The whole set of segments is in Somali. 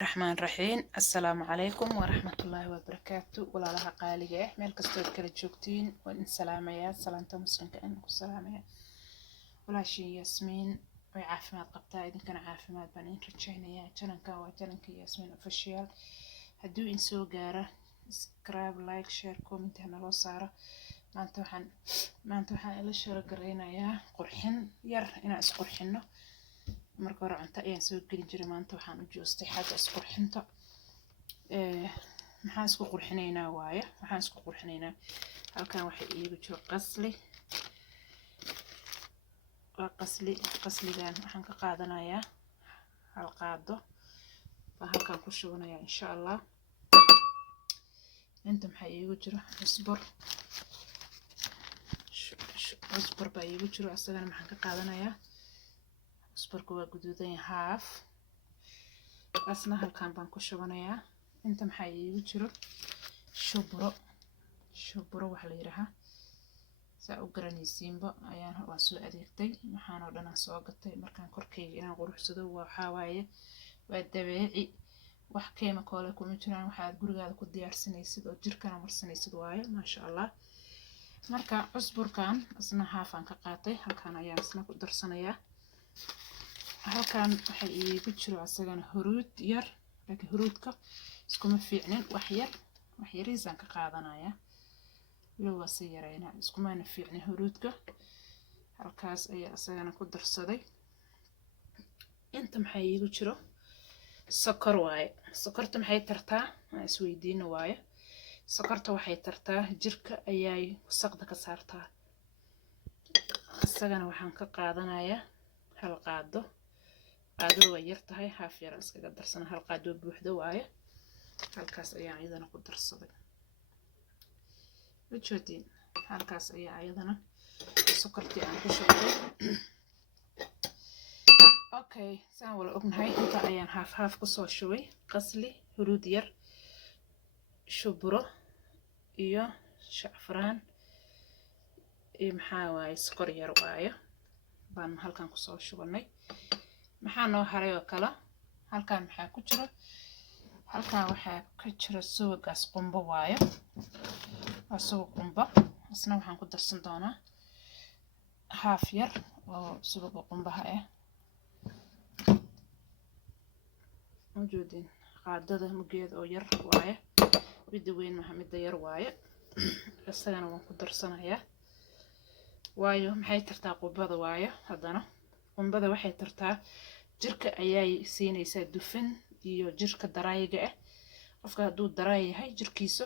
الرحمن الرحيم السلام عليكم ورحمة الله وبركاته ولا لها قالية ميل كستود كلا جوجتين وإن سلاميات سلامة مسلم كأنكم سلاميات ولا شيء ياسمين وعافمات قبطاء إذن كان عافمات بنين رجعينيا جننكا وجننكا ياسمين أوفيشيال هدو إنسو قارة سكرايب لايك شير كومنت هنا لو صارة maanta waxaan ila shiro gareynayaa qurxin yar inaan isqurxino marka hore cunto ayaan soo gelin jiray maanta waxaan u joostay xagga isqurxinta maxaan isku qurxinaynaa waxaan isku qurxinaynaa halkan waxa iigu jiro qasligan waxaan ka qaadanayaa hal qaado baa halkan ku shubanayaa insha Allah inta maxaa iigu jiro cusbur baa iigu jiro asagana maxaan ka qaadanayaa cusburku waa guduudan yahay asna halkan baan ku shubanayaa inta maxaa iigu jiro shuburo waxa la yiraahdaa saa u garanaysiinba waan soo adeegtay maxaan oo dhan soo gatay markaan korkayga inaan quruxsado waa dabeeci wax chemical kuma jiraan waxaad gurigaada ku diyaarsanaysid oo jirkana marsanaysid waaye maasha Allah marka cusburkan asna haafan ka qaatay halkan ayaan isna ku darsanayaa halkan waxa iigu jiro asagana huruud yar laakiin huruudka iskuma fiicnin wax yariisaan ka qaadanayaa loo si yarayna iskuma fiicnin huruudka halkaas ayaa asagana ku darsaday inta maxaa iigu jiro sokor waaye sokorta maxay tartaa aan isweydiino waaye sokorta waxay tartaa jirka ayay wasaqda ka saartaa asagana waxaan ka qaadanayaa hal qaado qaadadu way yar tahay haaf yar iskaga darsana hal qaado buuxda waaye halkaas ayaa iyadana ku darsaday wajoodin halkaas ayaa iyadana sokortii aan ku shubay okay saan wala ognahay inta ayaan haaf ku soo shubay qasli huruud yar shuburo iyo shacfraan maxaa waaye sokor yar waaye baan halkan ku soo shubanay maxaa noo haray oo kala halkan maxaa ku jiro halkan waxaa ka jiro suugaas qumbo waaye suuga qumbo asna waxaan ku darsan doonaa haaf yar oo suuga qumbaha موجودين qaadada mugeed oo yar waaye midda weyn maxamida yar waaye asagana waan ku darsanayaa waayo maxay tartaa qumbada waaye haddana qumbada waxay tartaa jirka ayay siinaysaa dufan iyo jirka daraayiga qofka hadduu daraay yahay jirkiisa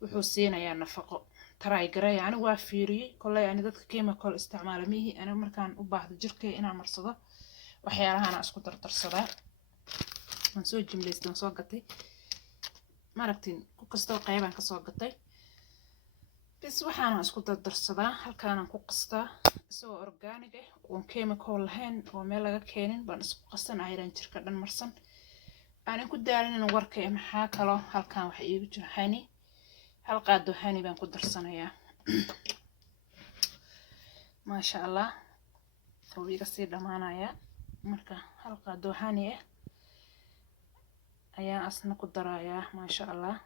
wuxuu siinayaa nafaqo taraay garay anigu waa fiiriyay kollay ani dadka chemical isticmaala mihi anigu markaan u baahdo jirkay inaan marsado waxyaalahan isku dardarsadaa aan soo jimleystaan soo gatay maragtiin ku kastoo qaybaan ka soo gatay bis waxaan isku dardarsadaa halkaan ku qastaa isagoo organic oo chemical lahayn oo meel laga keenin baan isku qasan ayran jirka dhan marsan aan ku daalin warka maxaa kale halkaan waxa iigu jiro hani hal qaado hani baan ku darsanayaa maasha Allah soo iga sii dhamaanaya marka hal qaado hani ayaan asna ku darayaa maasha Allah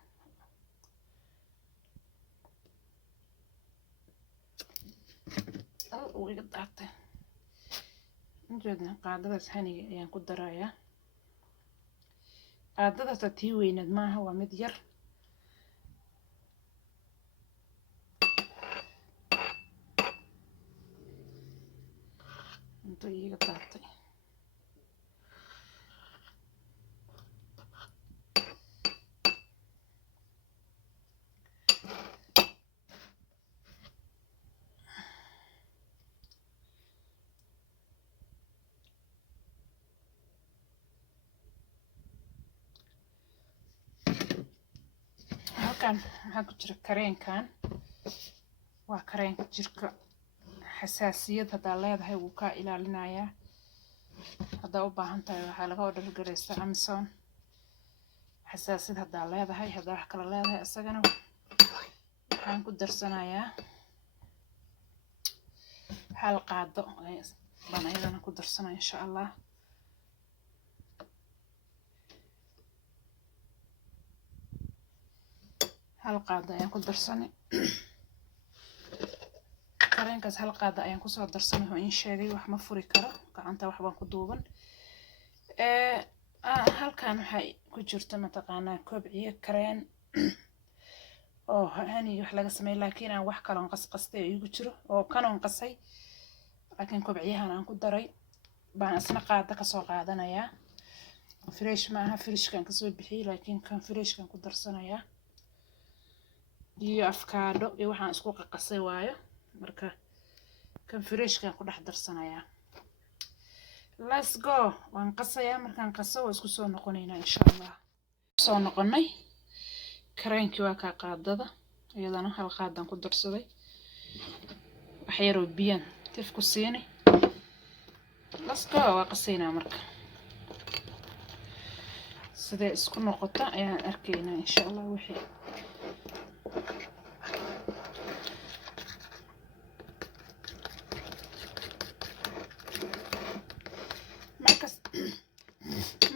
oo iga daatay injeedna qaadadaas haniga ayaan ku darayaa qaadada tii weynad maaha waa mid yar inta iga daatay waxaa ku jira kareenkan waa kareenka jirka xasaasiyad hadaa leedahay wuu ka ilaalinayaa hadaa u baahan tahay waxaa laga order gareysaa Amazon xasaasiyad hadaa leedahay hadaa wax kala leedahay asagana waxaan ku darsanayaa hal qaado baan ayadana ku darsanaa insha Allah hal qaado ayaan ku darsanay kareenkaas hal qaado ayaan ku soo darsanay oo in sheegay wax ma furi karo gacanta wax baan ku duuban halkan waxay ku jirta mataqaanaa kobciye kareen oo hani wax laga sameeyay laakiin aan wax kale oo qasqastay igu jiro oo kanoon qasay laakiin kobciyahan aan ku daray baan isna qaada ka soo qaadanayaa fresh ma aha freshkan ka soo bixiyay laakiin kan freshkan ku darsanayaa iyo avocado iyo waxaan isku qaqasay waayo marka kan freshkan ku dhex darsanayaa let's go waan qasayaa markaan qaso waa isku soo noqonaynaa insha Allah soo noqonay kareenkii waa ka qaadada iyadana hal qaadan ku darsaday wax yar oo biyan tif ku siinay let's go waa qasaynaa marka sida isku noqota ayaan arkaynaa insha Allah wixii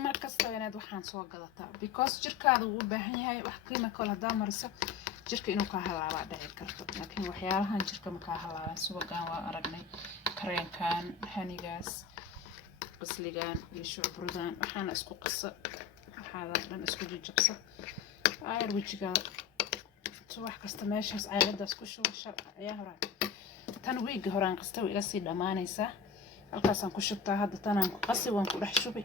markasta inaad waxaan soo gadataa because jirkaadu uu baahan yahay wax chemical hadaa mariso jirka inuu ka halaaba dhici karto laakiin waxyaalahan jirka ma ka halaaban subagaan waa aragnay kareenkan hanigaas qasligan iyo shucburdan waxaan isku qasa waxaada dhan isku jijabsa ayar wajiga wax kasta meeshaas cayladaas ku shubo ayaa horaan tan wiiga horaan qasta way ila sii dhamaanaysaa halkaasaan ku shubtaa hadda tanaan ku qasi waan ku dhex shubi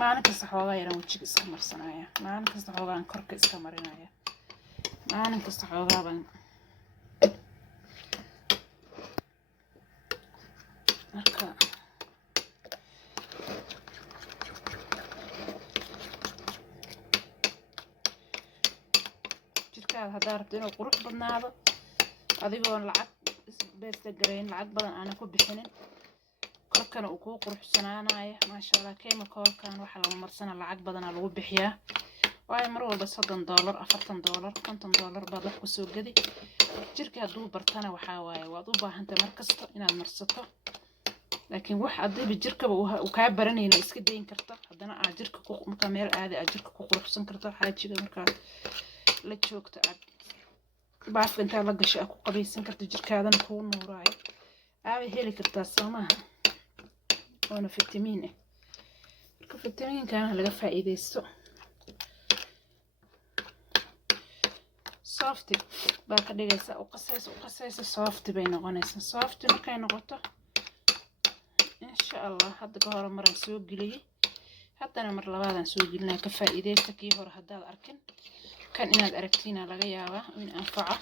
maalin kasta xoogaa yaran wajiga iska marsanaya maalin kasta xoogaan korka iska marinaya maalin kasta xoogaa baan marka jirkaada haddaa rabto inuu qurux badnaado adigoon lacag isbeesta garayn lacag badan aanan ku bixinin korkana uu kuu quruxsanaanaya maasha Allah chemicalkan waxa la marsana lacag badan lagu bixiyaa waayo mar walba $30 $40 $50 baad wax ku soo gadi jirka haduu bartana waxa waaye waad u baahantahay mar kasta inaad marsato laakiin wax adiba jirkaba uu ka baranayna iska deyn karto hadana aad jirka ku marka meel aad jirka ku quruxsan karto xaajiga marka la joogto aad baafka inta la gashay ku qabaysan karto jirkaadana ku nuuraayo aad heli kartaa soomaha oo fitamiin ah marka fitamiinkan laga faa'iideysto soft baa ka dhigaysa u qasaysa soft bay noqonaysaa soft markay noqoto insha Allah hadda ka hor maraan soo geliyay haddana mar labaadan soo gelinaa ka faa'iideysta kii hore haddaad arkin kan inaad aragtiina laga yaabaa in anfaco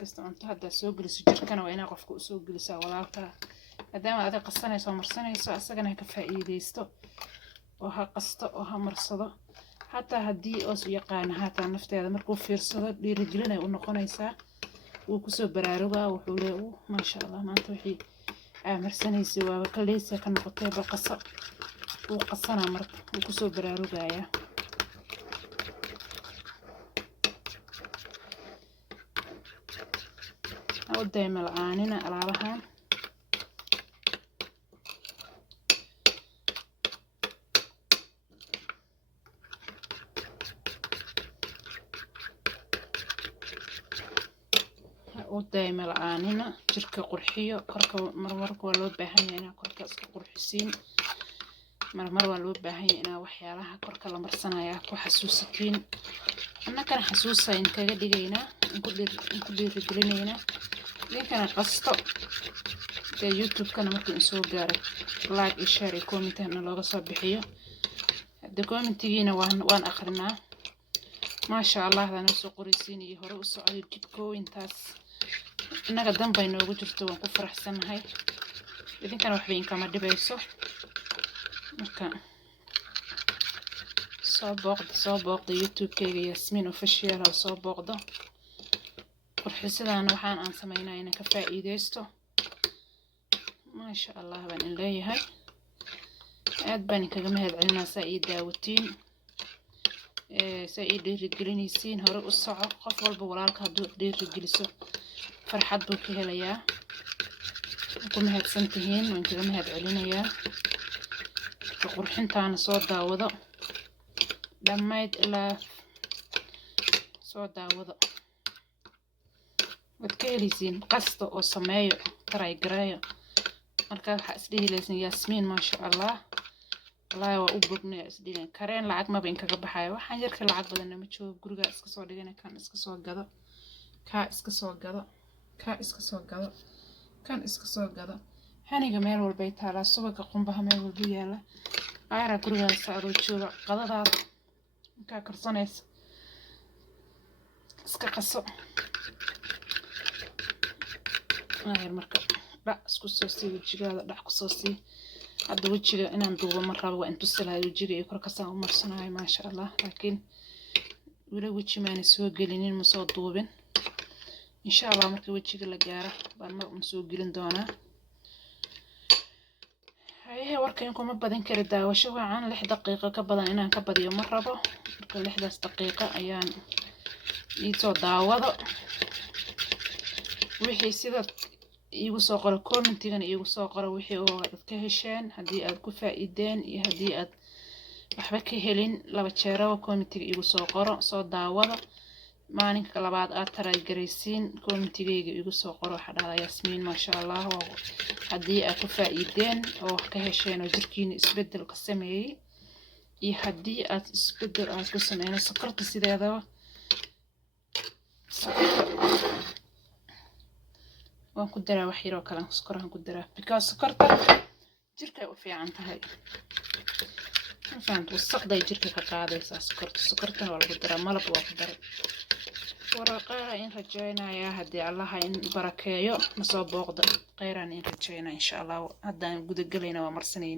kasta cunto hadda soo geliso jirkana waa inaa qofka u soo gelisaa walaalka maadaama aad qasanayso marsanayso asagana ka faa'iideysto oo ha qasto oo ha marsado hatta haddii oo yaqaan hatta nafteeda markuu fiirsado dhiirigelinay u noqonaysaa wuu ku soo baraarugaa wuxuu leeyahay ma sha Allah maanta wixii marsanayso waa kaleeysa ka noqotay bal qaso uu qasana marka wuu ku soo baraarugaya ودايما العانينا ألعابها ودايما العانينا جركة قرحية كركة مرمرك ولو باهية أنا كركة اسك قرحسين مرمر ولو باهية أنا وحيالها كركة لمرسنا يا كو حسوسكين أنا كان حسوسة إن كجدي جينا نقدر رجلينا لكن قصته يوتيوب كان ممكن نسوي جاري لايك وشير كومنت أنا لو بصبحيه الكومنت تجينا وان آخرنا ما شاء الله هذا نفسه قريسين يهرب السعودي جيب كوينتاس أنا قدام بينه وجرت وكفر أحسن هاي إذا كانوا حبين كمان دبيسو مكان صوبوق يوتيوب كي ياسمين وفشيال أو صوبوق ده qurxisadana waxaan aan sameynaa inaan ka faa'iideysto ma sha Allah baan in leeyahay aad baan kaga mahad celinaa saa ii daawatiin سي dhiirigelinaysiin hore u soco qof walba walaalka hadduu dhiirigeliso farxad buu ka helayaa ku mahadsantihiin waan kaga mahad celinayaa qurxintaana soo daawado dhammayd ilaa soo daawado waad ka helisiin qasta oo sameeyo taray gareeyo marka waxaa isdhihi laysan yaasmiin maasha allah والله وأبوكني أسدين كارين لعك ما بين كجبحاي وحن يركل لعك بدنا متشوف جرجا إسكسوا دينا كان إسكسوا جدا كا إسكسوا جدا كا إسكسوا جدا كان إسكسوا جدا هني جمال والبيت على الصبح قم بها مال والبيالة عيرة جرجا سعرو تشوف قضاء كا كرصانيس إسكقصو هاي المركب لا إسكسوا سي وجهه لا إسكسوا هذا وجهي أنا ندوب مرة وأنت تسلها وجهي يكره كسر ومرسناي ما شاء الله لكن ولا وجهي ما نسوي قليلين مسود دوبن إن شاء الله مركي وجهي اللي جاره بنمر مسوي قلين دونا هاي وركينكم بدين كردا وشو عن 6 دقيقة كبدا أنا كبدا يوم مرة كل 11 دقيقة أيام يتو داوضة وحي سيدت igu soo qoro commentigan igu soo qoro wixii oo aad ka hesheen hadii aad ku faa'iideen iyo hadii aad waxba ka helin laba jeer oo commentiga igu soo qoro soo daawada maalinka labaad aad taray gareysiin commentigayga igu soo qoro waxa dhahdaa Yaasmiin ma sha Allah hadii aad ku faa'iideen oo wax ka hesheen oo jirkiina isbedel ka sameeyay iyo hadii aad isbedel aad ku sameeyeen sokorta sideedaba waan ku daraa wax yar oo kale sokoraan ku daraa because sokorta jirka u fiican tahay فهمت وصقدي جركي كقاعدة سكرتنا ولا قدرة ملب وقدرة ورقة إن رجعنا يا هدي الله إن بركة يو نصاب وقدر غير إن رجعنا إن شاء الله هدا قد قلنا ومرسنين